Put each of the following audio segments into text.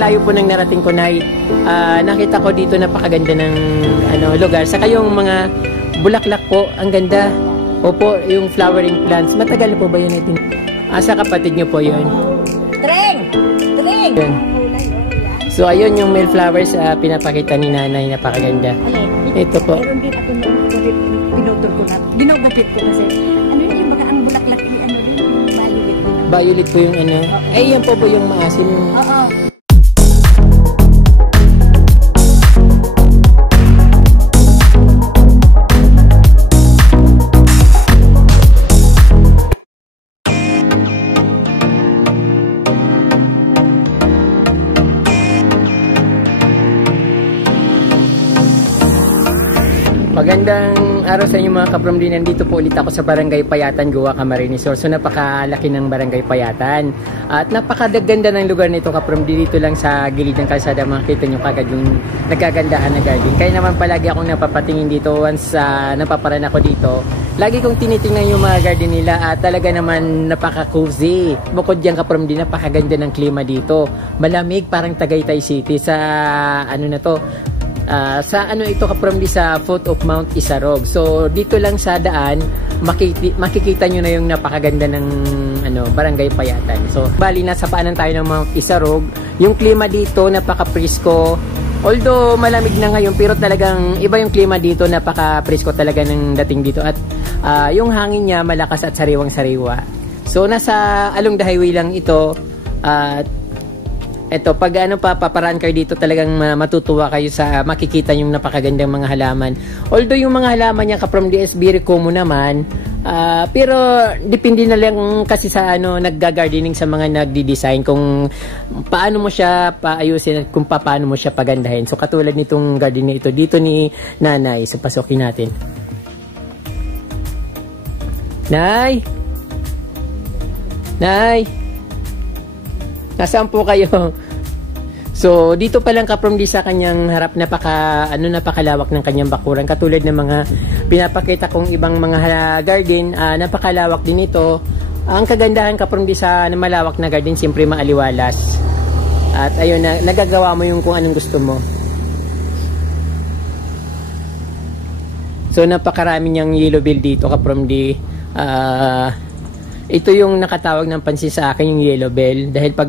Layo po nang narating ko, Nay. Nakita ko dito napakaganda ng lugar. Saka yung mga bulaklak po, ang ganda. Opo, yung flowering plants. Matagal po ba yun natin? Sa kapatid nyo po yun? Treng! Treng! Yun. So, ayun yung male flowers pinapakita ni Nanay, napakaganda. Ito po. Meron din ako noon, pinutol ko na. Ginugupit ko kasi. Ano yun, baka ang bulaklak violet. Violet po yung yan po yung maasim. Oo. Magandang araw sa inyo mga kapramdi. Nandito po ulit ako sa Barangay Payatan, Guwa, Camarines Sur. So napakalaki ng Barangay Payatan at napakaganda ng lugar nito kapramdi. Dito lang sa gilid ng kalsada makita nyo kagad yung nagagandahan na garden. Kaya naman palagi akong napapatingin dito once napaparan ako dito. Lagi kong tinitingnan yung mga garden nila at talaga naman napaka-cozy. Bukod dyan kapramdi, napakaganda ng klima dito. Malamig, parang Tagaytay City sa ito kapramdi sa foot of Mount Isarog. So dito lang sa daan makikita nyo na yung napakaganda ng Barangay Payatan. So bali nasa paanan tayo ng Mount Isarog. Yung klima dito napaka-presko. Although malamig na ngayon pero talagang iba yung klima dito, napaka-presko talaga ng dating dito at yung hangin niya malakas at sariwang-sariwa. So nasa along the highway lang ito at eto, pag paparaan kayo dito talagang matutuwa kayo sa makikita yung napakagandang mga halaman. Although yung mga halaman niya from the SB Recomo naman, pero depende na lang kasi sa nagga-gardening sa mga nagdi-design kung paano mo siya paayusin at kung paano mo siya pagandahin. So katulad nitong garden ito dito ni Nanay. So pasukin natin. Nay! Nay! Nasaan po kayo? So, dito pa lang kapramdi sa kanyang harap napakalawak ng kanyang bakuran. Katulad ng mga pinapakita kong ibang mga garden, napakalawak din ito. Ang kagandahan kapramdi sa malawak na garden, siyempre maaliwalas. At ayun, nagagawa mo yung kung anong gusto mo. So, napakarami niyang yellow bell dito kapramdi. Ito yung nakatawag ng pansin sa akin, yung yellow bell, dahil pag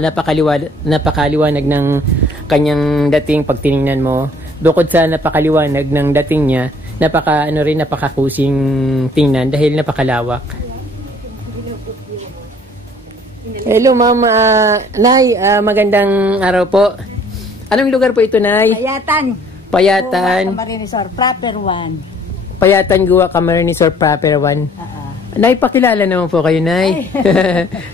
napakaliwanag ng kanyang dating pag tiningnan mo, bukod sa napakaliwanag ng dating niya, napakakusing tingnan dahil napakalawak. Hello ma'am, Nay, magandang araw po. Anong lugar po ito, Nay? Payatan. Payatan. Guwa, Camarines Sur, proper one. Payatan, Guwa, Camarines Sur, proper one. Nay, pakilala naman po kayo, Nay.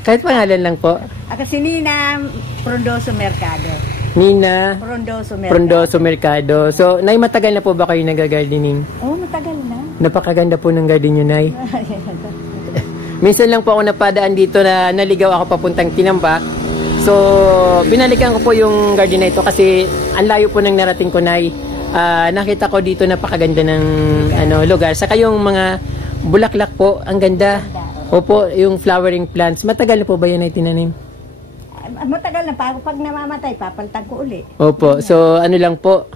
Kahit pangalan lang po. Ako si Nina Frondoso Mercado. Nina Frondoso Mercado. Frondoso Mercado. So, Nay, matagal na po ba kayo nag-gardening? Oo, matagal na. Napakaganda po ng garden nyo, Nay. Minsan lang po ako napadaan dito na naligaw ako papuntang Tinambak. So, binalikan ko po yung garden na ito kasi ang layo po ng narating ko, Nay. Nakita ko dito napakaganda ng lugar. Saka yung mga bulaklak po, ang ganda. Opo, yung flowering plants. Matagal na po ba yun ay tinanim? Matagal na pa. Pag namamatay, papalitan ko uli. Opo, so lang po,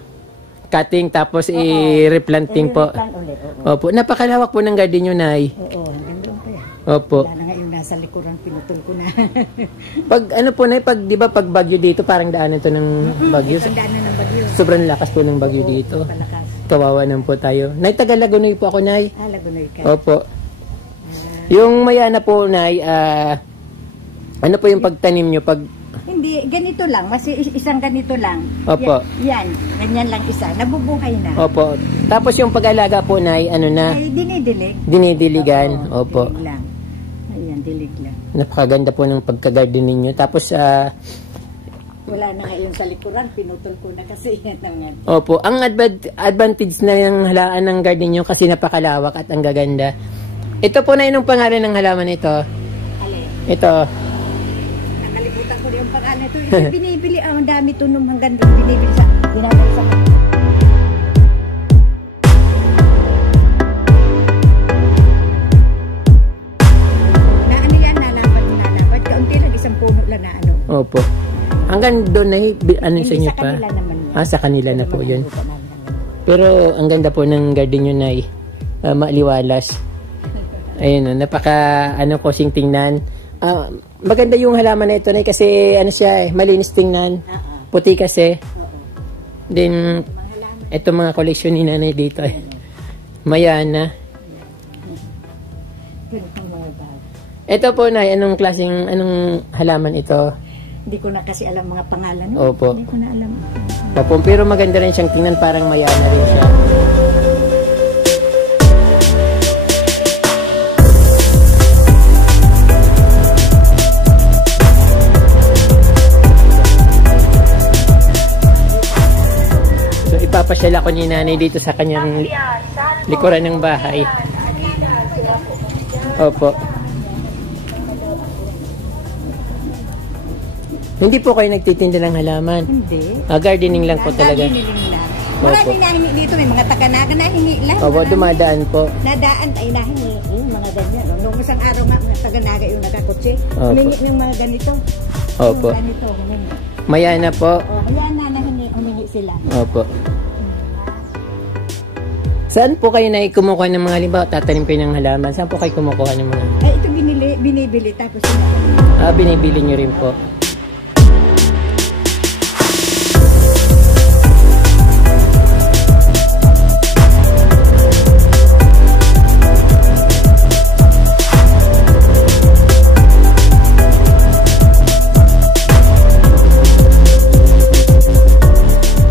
cutting tapos i-replanting po. Ulit, opo, napakalawak po ng garden nyo, Nay. Oo, ganda po yan. Opo. Wala na ngayon nasa likuran, pinutol ko na. Pag po, Nay, di ba pag bagyo dito, parang daanan to ng bagyo. Daanan ng bagyo. Sobrang lakas po ng bagyo dito. Palakas. Kawawa naman po tayo. Nay, taga Lagunoy po ako, Nay. Lagunoy ka. Opo. Yung mayana po, Nay, ano po yung pagtanim nyo? Hindi, ganito lang. Mas isang ganito lang. Opo. Yan, ganyan lang isa. Nabubuhay na. Opo. Tapos yung pag-alaga po, Nay, Ay, dinidilig. Dinidiligan. Opo. Dilig lang. Ayan, dilig lang. Napakaganda po ng pagka-garden ninyo. Tapos, wala na ngayon sa likuran, pinutol ko na kasi yan naman. Opo, ang advantage na yung halaan ng garden nyo kasi napakalawak at ang gaganda. Ito po na yung pangalan ng halaman ito. Alin? Ito. Nakalimutan ko yung pangalan ito. Binibili, ang dami tunom hanggang doon. Binibili sa na yan, nalapad. Kaunti lang, isang puno lang na Opo. Hanggang doon na ano sa Hindi inyo sa pa? kanila naman yun. Sa kanila na po yun. Lupa namin. Pero ang ganda po ng garden nyo, Nay. Maaliwalas. Ayun, napaka kasing tingnan. Maganda yung halaman na ito, Nay, kasi siya malinis tingnan. Puti kasi. Then, ito mga koleksyon ni Nanay dito. Mayana. Ito po, Nay, anong halaman ito? Hindi ko na kasi alam mga pangalan. Opo. Hindi ko na alam. Opo, pero maganda rin siyang tingnan, parang mayana rin siya. So, ipapasyal ako ni Nanay dito sa kanyang likuran ng bahay. Opo. Hindi po kayo nagtitinda ng halaman? Hindi. Gardening lang po talaga. Gardening lang. Marami nahingi dito. May mga taga-naga nahingi lang. Opo, dumadaan po. Nadaan ay nahingi. Yung mga ganyan. Nung isang araw nga, mga taga-naga yung nagkakotse. Opo. Humingi yung mga ganito. Opo. Yung ganito, humingi. Mayana po. Ayan na, humingi sila. Opo. Saan po kayo na kumukuha ng mga halimbawa, tatanim kayo ng halaman? Saan po kayo kumukuha ng mga? Ito binibili. Tapos Binibili nyo rin po.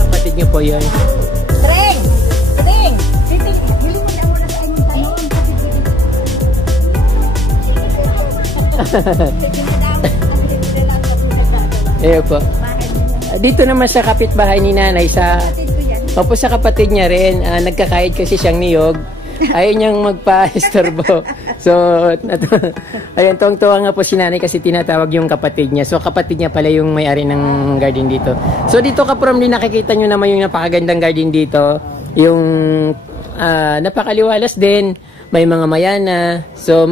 Kapatid nyo po yun. Ayun po. Dito naman sa kapitbahay ni Nanay, sa kapatid niya rin, nagkakahit kasi siyang niyog. Ayaw niyang magpa-istorbo. So, ayun, tuwang-tuwa nga po si Nanay kasi tinatawag yung kapatid niya. So, kapatid niya pala yung may-ari ng garden dito. So, dito kaprom din nakikita nyo naman yung napakagandang garden dito. Yung napakaliwalas din. May mga mayana. So,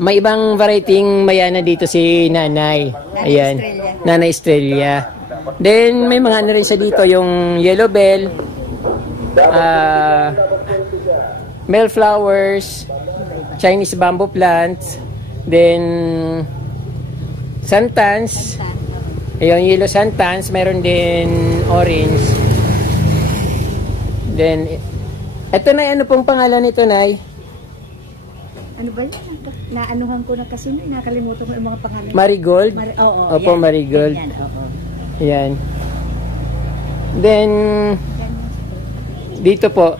may ibang variety mayana dito si Nanay. Ayan. Nanay Estrella. Then, may mga rin sa dito, yung yellow bell, male flowers, Chinese bamboo plants, then santans. Ayun, yellow santans. Meron din orange. Then, eto, Nay, ano pong pangalan nito, Nay? Ano ba yan? Naanuhan ko na kasi nakalimutan ko yung mga pangalan. Marigold? Oo. Opo, yan. marigold. Yan, oo. Ayan. Then, dito po,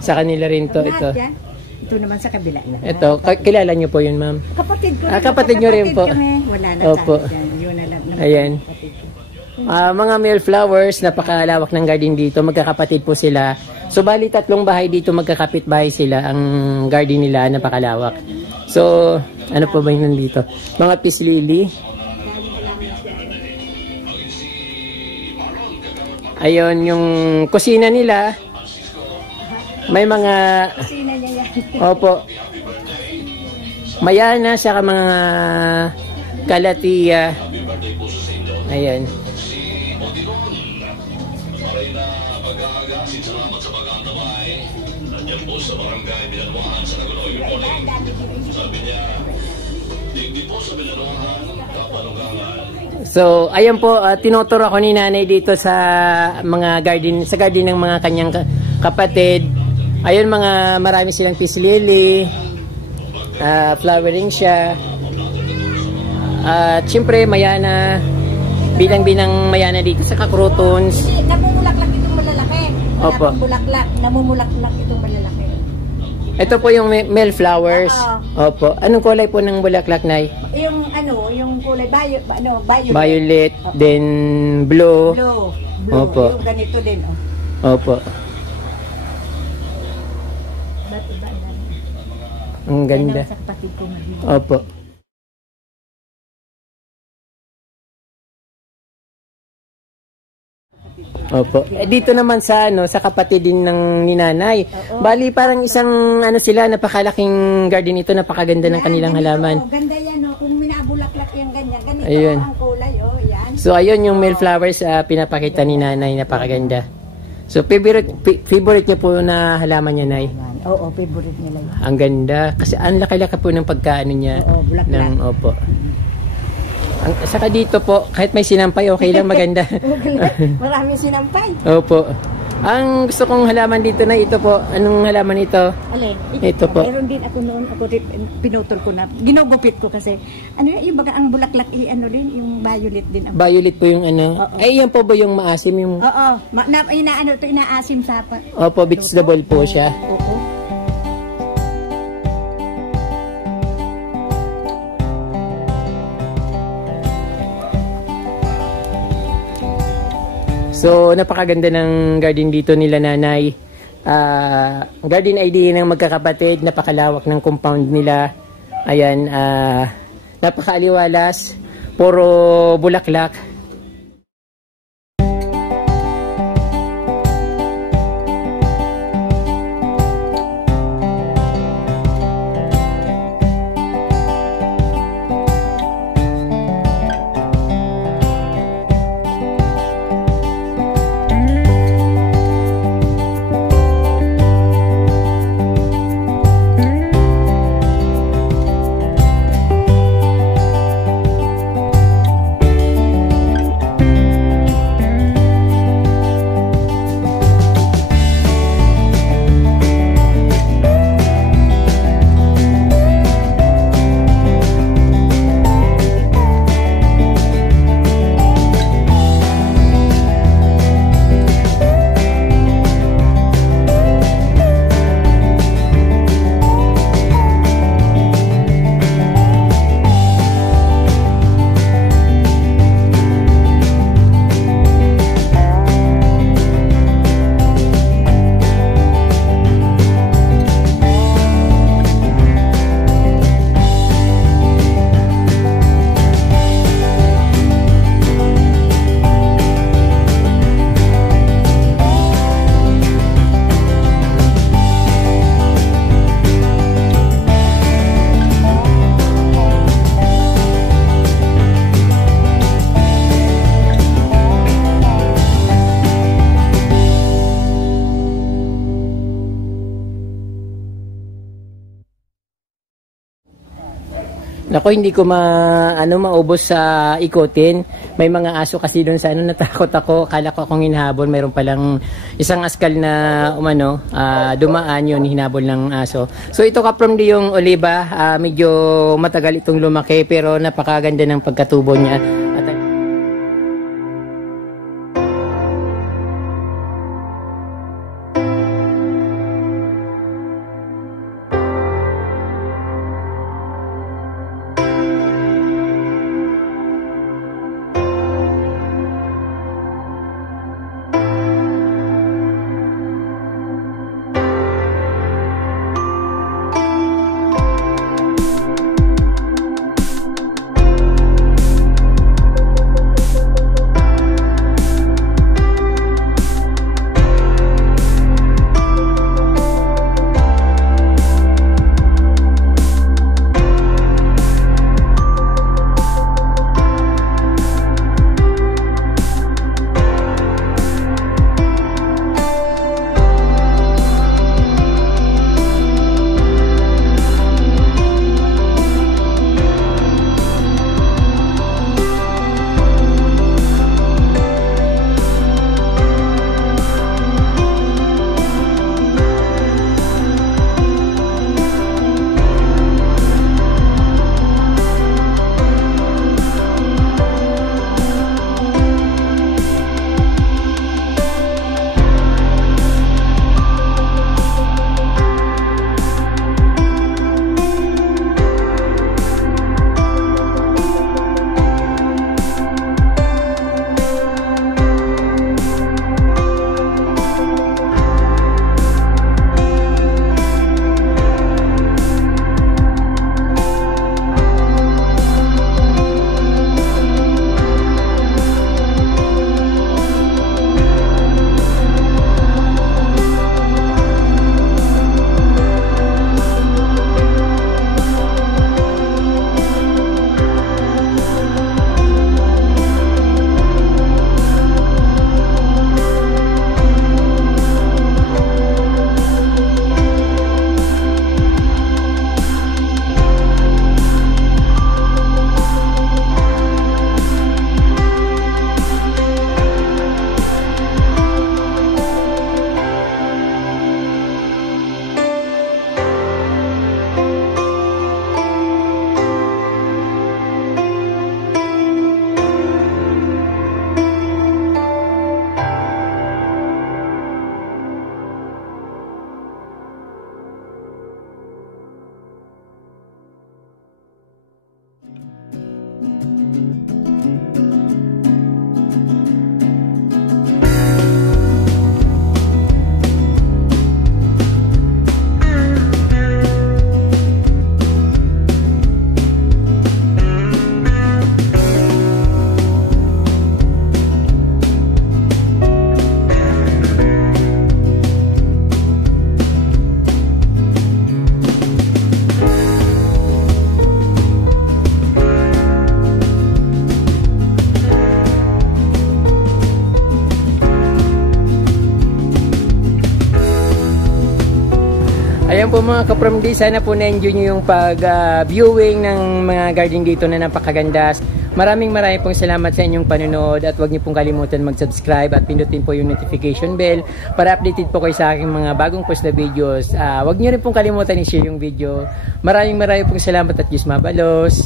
Sa kanila rin to. Lahat Ito. yan. Ito naman sa kabila na. Ito, kilala nyo po yun, ma'am? Kapatid ko. Kapatid nyo rin po. Kami. Wala na Opo. dyan. Yun na lang. Ayan. Kapatid ko. Mga male flowers, napakalawak ng garden dito. Magkakapatid po sila. So, bali 3 bahay dito, magkakapit-bahay sila. Ang garden nila, napakalawak. So, ano po ba yun nandito? Mga peace lily. Ayun, yung kusina nila. May mga... Kusina niya yan. Opo. Mayana, saka mga kalatiya. Ayan. So, ayan po, tinuturo ako ni Nanay dito sa mga garden, sa garden ng mga kanyang kapatid. Ayun, marami silang peace lily, flowering siya. At syempre, mayana, bilang-bilang mayana dito sa Crotons. Namumulaklak itong malalaki. Opo. Namumulaklak itong malalaki. Ito po yung male flowers. Opo. Anong kulay po ng bulaklak, Nay? Yung kulay violet. Violet, then blue. Blue. Opo. Yung ganito din, Opo. Ang ganda. Sa kapatid ko nga. Opo. Opo. Dito naman sa sa kapatid din ng ni Nanay. Bali parang isang sila, napakalaking garden ito, napakaganda ng kanilang halaman. Ganda yan, kung minabulaklak yung ganyan. Ganito Ayun. ang kulay, So ayun yung male flowers pinapakita ni nanay, napakaganda. So favorite niya po na halaman niya, nay? Oo, favorite niya lang. Ang ganda kasi ang laki-laki po ng pagkaano niya. Oo, bulaklak. Opo. Saka dito po, kahit may sinampay, okay lang, maganda. Maraming sinampay. Opo. Ang gusto kong halaman dito na ito po, anong halaman ito? Alin? Ito po. Meron din ako noon, pinutol ko na. Ginugupit ko kasi, ano yung baga ang bulaklak, ano rin, yung violet din. Violet po yung ano. Oo. Ay, yan po ba yung maasim? Yung... Oo, inaasim sa pa. Opo, vegetable po siya. Oo. So, napakaganda ng garden dito nila, nanay. Garden ID ng magkakapatid, napakalawak ng compound nila. Ayan, napakaaliwalas, puro bulaklak. Nako, hindi ko maubos sa ikutin. May mga aso kasi doon sa natakot ako. Kala ko akong hinahabol. Mayroon palang isang askal na dumaan yun, hinabol ng aso. So ito kaprom di yung oliba. Medyo matagal itong lumaki pero napakaganda ng pagkatubo niya. At ayan po mga ka-From D, sana po na-enjoy nyo yung pag-viewing ng mga garden dito na napakaganda. Maraming pong salamat sa inyong panonood at huwag niyo pong kalimutan mag-subscribe at pindutin po yung notification bell para updated po kayo sa aking mga bagong post na videos. Huwag niyo rin pong kalimutan i-share yung video. Maraming pong salamat at Diyos mabalos.